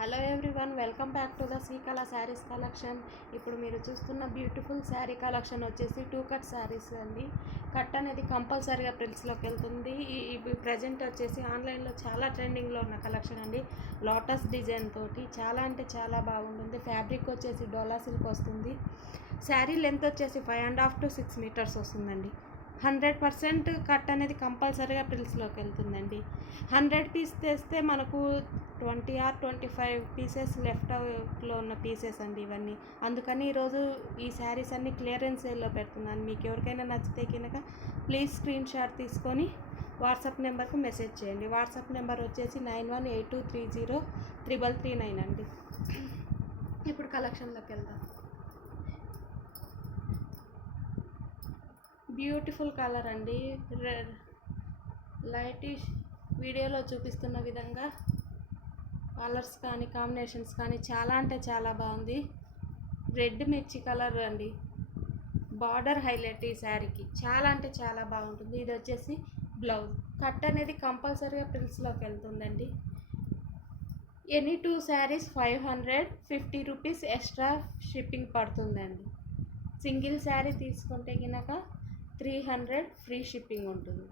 Hello everyone, welcome back to the Srikala saris collection. ఇప్పుడు మీరు చూస్తున్న బ్యూటిఫుల్ శారీ కలెక్షన్ వచ్చేసి 2 కట్ శారీస్ అండి. కట్ అనేది కంపల్సరీగా ప్రిల్స్లోకి వెళ్తుంది. ఈ ప్రజెంట్ వచ్చేసి ఆన్లైన్లో చాలా ట్రెండింగ్లో ఉన్న కలెక్షన్ అండి. లోటస్ డిజైన్ తోటి చాలా అంటే చాలా బాగుంటుంది. ఫ్యాబ్రిక్ వచ్చేసి డోలా సిల్క్ వస్తుంది. శారీ లెంత్ వచ్చేసి 5.5 to 6 మీటర్స్ వస్తుందండి. 100% కట్ అనేది కంపల్సరీగా ప్రిల్స్లోకి వెళ్తుందండి. 100 పీస్ తెస్తే మనకు 20 or 25 పీసెస్ లెఫ్ట్ అవుట్లో ఉన్న పీసెస్ అండి ఇవన్నీ. అందుకని ఈరోజు ఈ శారీస్ అన్నీ క్లియరెన్స్ సేల్లో పెడుతున్నాను. మీకు ఎవరికైనా నచ్చితే కనుక ప్లీజ్ స్క్రీన్ షాట్ తీసుకొని వాట్సాప్ నెంబర్కు మెసేజ్ చేయండి. వాట్సాప్ నెంబర్ వచ్చేసి 9182303339 అండి. ఇప్పుడు కలెక్షన్లోకి వెళ్దాం. బ్యూటిఫుల్ కలర్ అండి. లైటిష్ వీడియోలో చూపిస్తున్న విధంగా కలర్స్ కానీ కాంబినేషన్స్ కానీ చాలా అంటే చాలా బాగుంది. రెడ్ మిర్చి కలర్ అండి. బార్డర్ హైలైట్ ఈ శారీకి చాలా అంటే చాలా బాగుంటుంది. ఇది వచ్చేసి బ్లౌజ్. కట్ అనేది కంపల్సరీగా ప్రిల్స్లోకి వెళ్తుందండి. Any 2 saris 550 rupees extra shipping పడుతుందండి. సింగిల్ శారీ తీసుకుంటే కనుక 300 ఫ్రీ షిప్పింగ్ ఉంటుంది.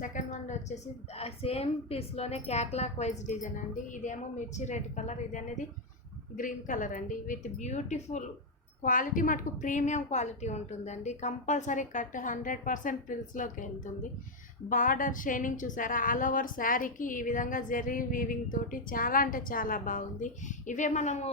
సెకండ్ వన్ వచ్చేసి సేమ్ పీస్లోనే క్యాట్లాక్ వైజ్ డిజైన్ అండి. ఇదేమో మిర్చి రెడ్ కలర్, ఇది అనేది గ్రీన్ కలర్ అండి. విత్ బ్యూటిఫుల్ క్వాలిటీ మటుకు ప్రీమియం క్వాలిటీ ఉంటుందండి. కంపల్సరీ కట్ 100% ప్రిల్స్లోకి వెళ్తుంది. బార్డర్ షైనింగ్ చూసారా? ఆల్ ఓవర్ శారీకి ఈ విధంగా జెర్రీ వీవింగ్ తోటి చాలా అంటే చాలా బాగుంది. ఇవే మనము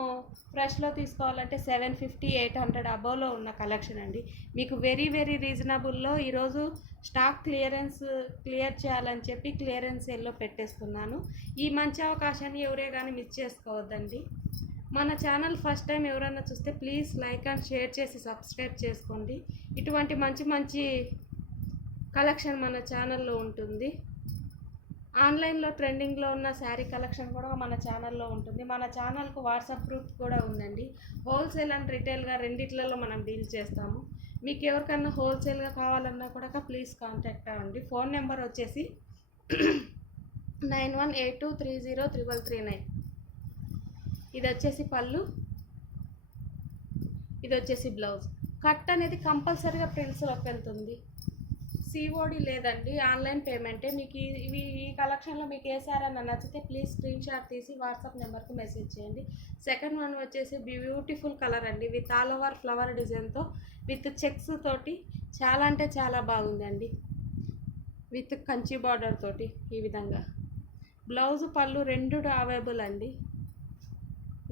ఫ్రెష్లో తీసుకోవాలంటే 750-800 అబోవ్లో ఉన్న కలెక్షన్ అండి. మీకు వెరీ వెరీ రీజనబుల్లో ఈరోజు స్టాక్ క్లియర్ చేయాలని చెప్పి క్లియరెన్స్ సేల్లో పెట్టేస్తున్నాను. ఈ మంచి అవకాశాన్ని ఎవరే కానీ మిస్ చేసుకోవద్దండి. మన ఛానల్ ఫస్ట్ టైం ఎవరైనా చూస్తే ప్లీజ్ లైక్ అండ్ షేర్ చేసి సబ్స్క్రైబ్ చేసుకోండి. ఇటువంటి మంచి మంచి కలెక్షన్ మన ఛానల్లో ఉంటుంది. ఆన్లైన్లో ట్రెండింగ్లో ఉన్న శారీ కలెక్షన్ కూడా మన ఛానల్లో ఉంటుంది. మన ఛానల్కు వాట్సాప్ గ్రూప్ కూడా ఉందండి. హోల్సేల్ అండ్ రిటైల్గా రెండిట్లలో మనం డీల్ చేస్తాము. మీకు ఎవరికన్నా హోల్సేల్గా కావాలన్నా కూడా ప్లీజ్ కాంటాక్ట్ అవ్వండి. ఫోన్ నెంబర్ వచ్చేసి 9182303339. ఇది వచ్చేసి పళ్ళు, ఇది వచ్చేసి బ్లౌజ్. కట్ అనేది కంపల్సరీగా ప్రిల్స్లోకి వెళ్తుంది. సిఓడి లేదండి, ఆన్లైన్ పేమెంటే. మీకు ఈ కలెక్షన్లో మీకు ఏ సారీ అన్న నచ్చితే ప్లీజ్ స్క్రీన్ షాట్ తీసి వాట్సాప్ నెంబర్కి మెసేజ్ చేయండి. సెకండ్ వన్ వచ్చేసి బ్యూటిఫుల్ కలర్ అండి. విత్ ఆల్ ఓవర్ ఫ్లవర్ డిజైన్తో విత్ చెక్స్ తోటి చాలా అంటే చాలా బాగుందండి. విత్ కంచి బార్డర్ తోటి ఈ విధంగా. బ్లౌజ్ పళ్ళు రెండు అవైలబుల్ అండి.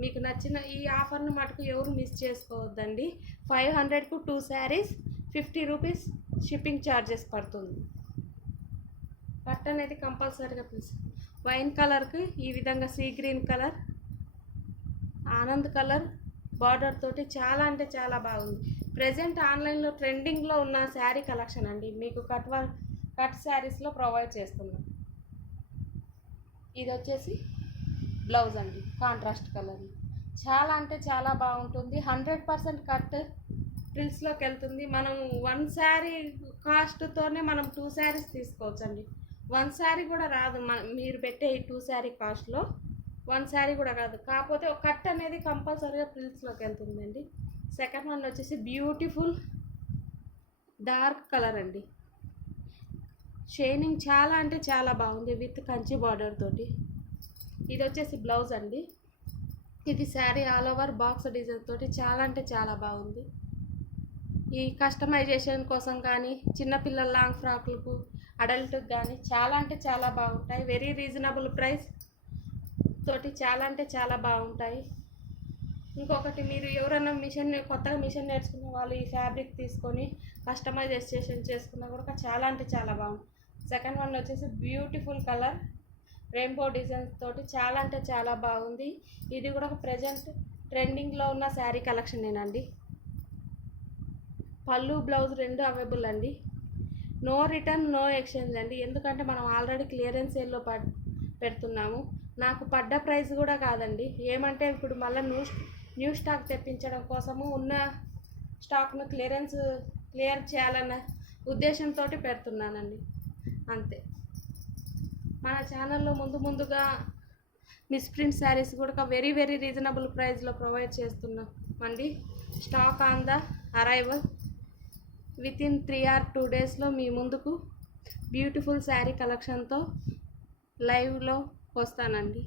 మీకు నచ్చిన ఈ ఆఫర్ను మటుకు ఎవరు మిస్ చేసుకోవద్దండి. 500కు 2 శారీస్ 50 రూపీస్ షిప్పింగ్ ఛార్జెస్ పడుతుంది. కట్ అనేది కంపల్సరీగా ప్లీజ్. వైన్ కలర్కి ఈ విధంగా సీ గ్రీన్ కలర్, ఆనంద్ కలర్ బార్డర్ తోటి చాలా అంటే చాలా బాగుంది. ప్రజెంట్ ఆన్లైన్లో ట్రెండింగ్లో ఉన్న శారీ కలెక్షన్ అండి. మీకు కట్ శారీస్లో ప్రొవైడ్ చేస్తున్నాం. ఇది వచ్చేసి బ్లౌజ్ అండి, కాంట్రాస్ట్ కలర్. చాలా అంటే చాలా బాగుంటుంది. 100% కట్ ప్రిల్స్లోకి వెళ్తుంది. మనం 1 శారీ కాస్ట్తోనే మనం 2 శారీస్ తీసుకోవచ్చండి. 1 శారీ కూడా రాదు మీరు పెట్టే ఈ 2 శారీ కాస్ట్లో 1 శారీ కూడా రాదు. కాకపోతే ఒక కట్ అనేది కంపల్సరీగా ప్రిల్స్లోకి వెళ్తుందండి. సెకండ్ వన్ వచ్చేసి బ్యూటిఫుల్ డార్క్ కలర్ అండి. షైనింగ్ చాలా అంటే చాలా బాగుంది విత్ కంచి బార్డర్ తోటి. ఇది వచ్చేసి బ్లౌజ్ అండి. ఇది sari all over box design తోటి చాలా అంటే చాలా బాగుంది. ఈ కస్టమైజేషన్ కోసం కానీ చిన్నపిల్లల లాంగ్ ఫ్రాక్లకు అడల్ట్కి కానీ చాలా అంటే చాలా బాగుంటాయి. వెరీ రీజనబుల్ ప్రైస్ తోటి చాలా అంటే చాలా బాగుంటాయి. ఇంకొకటి, మీరు ఎవరైనా కొత్తగా మిషన్ నేర్చుకునే వాళ్ళు ఈ ఫ్యాబ్రిక్ తీసుకొని కస్టమైజేషన్ చేసుకున్నా కూడా చాలా అంటే చాలా బాగుంది. సెకండ్ వన్ వచ్చేసి బ్యూటిఫుల్ కలర్ రెయిన్బో డిజైన్స్ తోటి చాలా అంటే చాలా బాగుంది. ఇది కూడా ప్రజెంట్ ట్రెండింగ్లో ఉన్న శారీ కలెక్షనేనండి. పళ్ళు బ్లౌజ్ రెండు అవైలబుల్ అండి. నో రిటర్న్ నో ఎక్స్చేంజ్ అండి. ఎందుకంటే మనం ఆల్రెడీ క్లియరెన్స్ సేల్లో పెడుతున్నాము. నాకు పడ్డ ప్రైస్ కూడా కాదండి. ఏమంటే ఇప్పుడు మళ్ళీ న్యూ స్టాక్ తెప్పించడం కోసము ఉన్న స్టాక్ను క్లియర్ చేయాలన్న ఉద్దేశంతో పెడుతున్నానండి, అంతే. మన ఛానల్లో ముందుగా మిస్ప్రింట్ శారీస్ కూడా వెరీ రీజనబుల్ ప్రైస్లో ప్రొవైడ్ చేస్తున్నాం అండి. Stock on the arrival. Within 3 or 2 డేస్లో మీ ముందుకు బ్యూటిఫుల్ శారీ కలెక్షన్తో లైవ్లో వస్తానండి.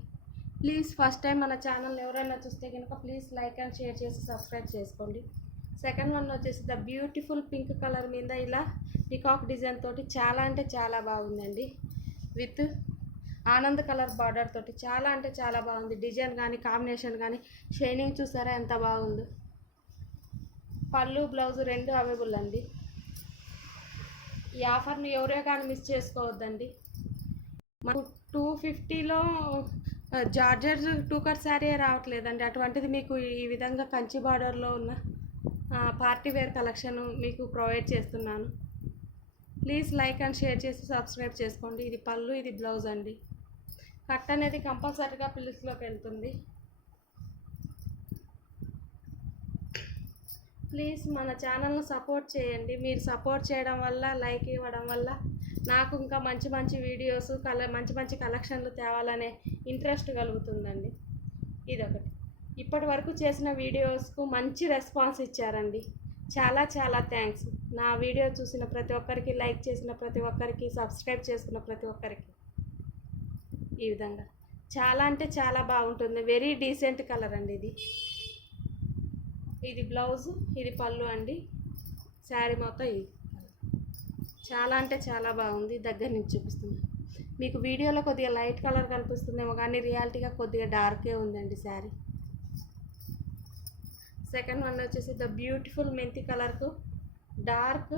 ప్లీజ్ ఫస్ట్ టైం మన ఛానల్ ఎవరైనా చూస్తే కనుక ప్లీజ్ లైక్ అండ్ షేర్ చేసి సబ్స్క్రైబ్ చేసుకోండి. సెకండ్ వన్ వచ్చేసి ద బ్యూటిఫుల్ పింక్ కలర్ మీద ఇలా పికాక్ డిజైన్ తోటి చాలా అంటే చాలా బాగుందండి. విత్ ఆనంద్ కలర్ బార్డర్ తోటి చాలా అంటే చాలా బాగుంది. డిజైన్ కానీ కాంబినేషన్ కానీ షైనింగ్ చూసారా ఎంత బాగుందో. పళ్ళు బ్లౌజ్ రెండు అవైలబుల్ అండి. ఈ ఆఫర్ని ఎవరే కానీ మిస్ చేసుకోవద్దండి. మనకు 250లో జార్జెట్ 2 కట్ శారీ రావట్లేదండి. అటువంటిది మీకు ఈ విధంగా కంచి బార్డర్లో ఉన్న పార్టీ వేర్ కలెక్షన్ మీకు ప్రొవైడ్ చేస్తున్నాను. ప్లీజ్ లైక్ అండ్ షేర్ చేసి సబ్స్క్రైబ్ చేసుకోండి. ఇది పళ్ళు, ఇది బ్లౌజ్ అండి. కట్ అనేది కంపల్సరీగా పిల్లర్స్లోకి వెళ్తుంది. ప్లీజ్ మన ఛానల్ను సపోర్ట్ చేయండి. మీరు సపోర్ట్ చేయడం వల్ల, లైక్ ఇవ్వడం వల్ల నాకు ఇంకా మంచి వీడియోస్ మంచి కలెక్షన్లు తేవాలనే ఇంట్రెస్ట్ కలుగుతుందండి. ఇదొకటి. ఇప్పటి వరకు చేసిన వీడియోస్కు మంచి రెస్పాన్స్ ఇచ్చారండి. చాలా థ్యాంక్స్. నా వీడియో చూసిన ప్రతి ఒక్కరికి, లైక్ చేసిన ప్రతి ఒక్కరికి, సబ్స్క్రైబ్ చేసుకున్న ప్రతి ఒక్కరికి. ఈ విధంగా చాలా అంటే చాలా బాగుంటుంది. వెరీ డీసెంట్ కలర్ అండి ఇది. ఇది బ్లౌజ్, ఇది పళ్ళు అండి. శారీ మొత్తం ఇది చాలా అంటే చాలా బాగుంది. దగ్గర నుంచి చూపిస్తుంది. మీకు వీడియోలో కొద్దిగా లైట్ కలర్ కనిపిస్తుందేమో కానీ రియాలిటీగా కొద్దిగా డార్కే ఉందండి శారీ. సెకండ్ వన్ వచ్చేసి ద బ్యూటిఫుల్ మెంతి కలర్కు డార్క్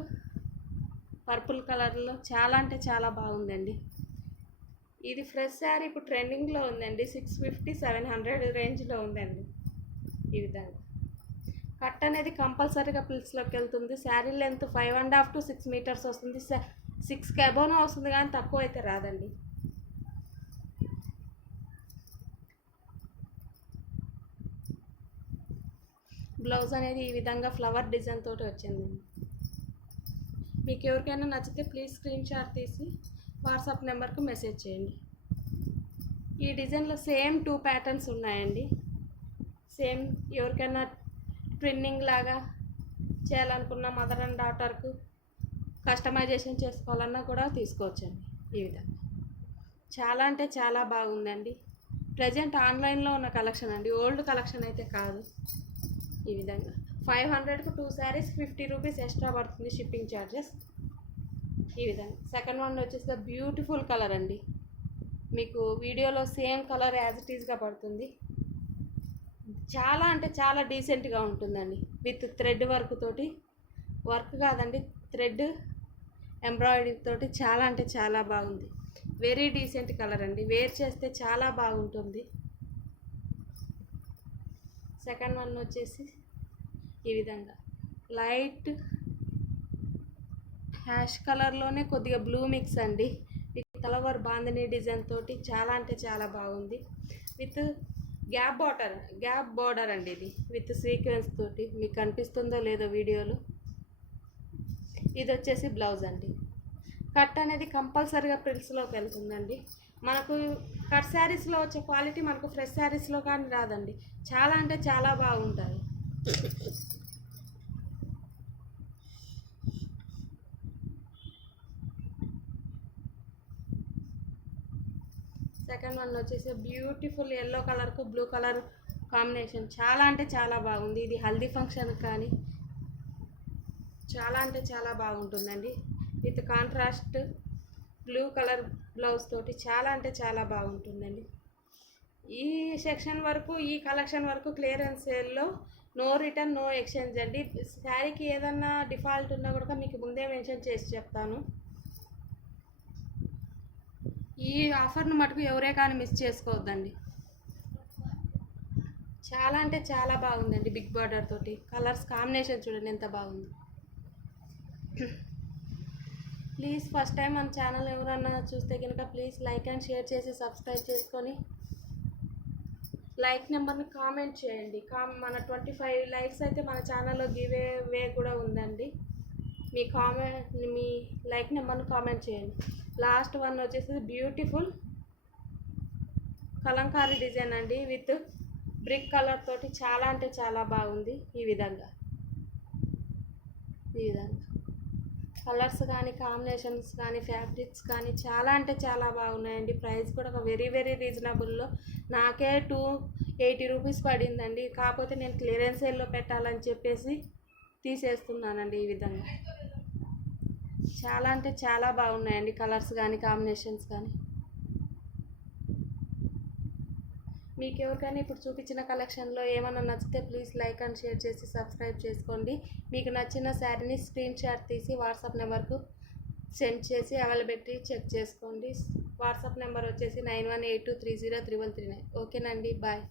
పర్పుల్ కలర్లో చాలా అంటే చాలా బాగుందండి. ఇది ఫ్రెష్ శారీ ఇప్పుడు ట్రెండింగ్లో ఉందండి. 650-700 రేంజ్లో ఉందండి. ఈ విధంగా కట్ అనేది కంపల్సరీగా పిల్స్లోకి వెళ్తుంది. శారీ లెంత్ 5.5 to 6 మీటర్స్ వస్తుంది. 6 అబోవ్ వస్తుంది కానీ తక్కువ అయితే రాదండి. బ్లౌజ్ అనేది ఈ విధంగా ఫ్లవర్ డిజైన్ తోటి వచ్చిందండి. మీకు ఎవరికైనా నచ్చితే ప్లీజ్ స్క్రీన్ షాట్ తీసి వాట్సాప్ నెంబర్కు మెసేజ్ చేయండి. ఈ డిజైన్లో సేమ్ 2 ప్యాటర్న్స్ ఉన్నాయండి. సేమ్ ఎవరికైనా ట్విన్నింగ్ లాగా చేయాలనుకున్న మదర్ అండ్ డాటర్కు కస్టమైజేషన్ చేసుకోవాలన్నా కూడా తీసుకోవచ్చండి. ఈ విధంగా చాలా అంటే చాలా బాగుందండి. ప్రజెంట్ ఆన్లైన్లో ఉన్న కలెక్షన్ అండి, ఓల్డ్ కలెక్షన్ అయితే కాదు. ఈ విధంగా 500కు 2 శారీస్ 50 రూపీస్ ఎక్స్ట్రా పడుతుంది షిప్పింగ్ ఛార్జెస్. ఈ విధంగా సెకండ్ వన్ వచ్చేసి బ్యూటిఫుల్ కలర్ అండి. మీకు వీడియోలో సేమ్ కలర్ యాజ్ ఇట్ ఈస్గా పడుతుంది. చాలా అంటే చాలా డీసెంట్గా ఉంటుందండి. విత్ థ్రెడ్ వర్క్ తోటి, వర్క్ కాదండి థ్రెడ్ ఎంబ్రాయిడరీ తోటి చాలా అంటే చాలా బాగుంది. వెరీ డీసెంట్ కలర్ అండి. వేర్ చేస్తే చాలా బాగుంటుంది. సెకండ్ వన్ వచ్చేసి ఈ విధంగా లైట్ హ్యాష్ కలర్లోనే కొద్దిగా బ్లూ మిక్స్ అండి. విత్ కలవర్ బాందిని డిజైన్ తోటి చాలా అంటే చాలా బాగుంది. విత్ గ్యాప్ బార్డర్ అండి. ఇది విత్ సీక్వెన్స్ తోటి మీకు కనిపిస్తుందో లేదో వీడియోలో. ఇది వచ్చేసి బ్లౌజ్ అండి. కట్ అనేది కంపల్సరీగా ప్రిల్స్లోకి వెళ్తుందండి. మనకు కట్ శారీస్లో వచ్చే క్వాలిటీ మనకు ఫ్రెష్ శారీస్లో కానీ రాదండి. చాలా అంటే చాలా బాగుంటాయి. సెకండ్ వన్ వచ్చేసి బ్యూటిఫుల్ ఎల్లో కలర్కు బ్లూ కలర్ కాంబినేషన్ చాలా అంటే చాలా బాగుంది. ఇది హల్దీ ఫంక్షన్ కానీ చాలా అంటే చాలా బాగుంటుందండి. With contrast blue colour blouse తోటి చాలా అంటే చాలా బాగుంటుందండి. ఈ సెక్షన్ వరకు, ఈ కలెక్షన్ వరకు క్లియరెన్స్ సేల్లో నో రిటర్న్ నో ఎక్స్చేంజ్ అండి. శారీకి ఏదన్నా డిఫాల్ట్ ఉన్నా కూడా మీకు ముందే మెన్షన్ చేసి చెప్తాను. ఈ ఆఫర్ను మటుకు ఎవరే కానీ మిస్ చేసుకోవద్దండి. చాలా అంటే చాలా బాగుందండి. బిగ్ బార్డర్ తోటి కలర్స్ కాంబినేషన్ చూడండి ఎంత బాగుంది. ప్లీజ్ ఫస్ట్ టైం మన ఛానల్ ఎవరన్నా చూస్తే కనుక ప్లీజ్ లైక్ అండ్ షేర్ చేసి సబ్స్క్రైబ్ చేసుకొని లైక్ నెంబర్ని కామెంట్ చేయండి. మన 25 లైక్స్ అయితే మన ఛానల్లో గివే వే కూడా ఉందండి. మీ లైక్ నెంబర్ని కామెంట్ చేయండి. లాస్ట్ వన్ వచ్చేసి బ్యూటిఫుల్ కలంకారీ డిజైన్ అండి, విత్ బ్రిక్ కలర్ తోటి చాలా అంటే చాలా బాగుంది. ఈ విధంగా కలర్స్ కానీ కాంబినేషన్స్ కానీ ఫ్యాబ్రిక్స్ కానీ చాలా అంటే చాలా బాగున్నాయండి. ప్రైస్ కూడా ఒక వెరీ వెరీ రీజనబుల్లో నాకే 280 రూపీస్ పడిందండి. కాకపోతే నేను క్లియరెన్స్ సేల్లో పెట్టాలని చెప్పేసి తీసేస్తున్నానండి. ఈ విధంగా చాలా అంటే చాలా బాగున్నాయండి కలర్స్ కానీ కాంబినేషన్స్ కానీ. మీకు ఎవరికైనా ఇప్పుడు చూపించిన కలెక్షన్లో ఏమైనా నచ్చితే ప్లీజ్ లైక్ అండ్ షేర్ చేసి సబ్స్క్రైబ్ చేసుకోండి. మీకు నచ్చిన శారీని స్క్రీన్ షాట్ తీసి వాట్సాప్ నెంబర్కు సెండ్ చేసి అవైలబిలిటీ చెక్ చేసుకోండి. వాట్సాప్ నెంబర్ వచ్చేసి 9182303339. ఓకేనండి, బాయ్.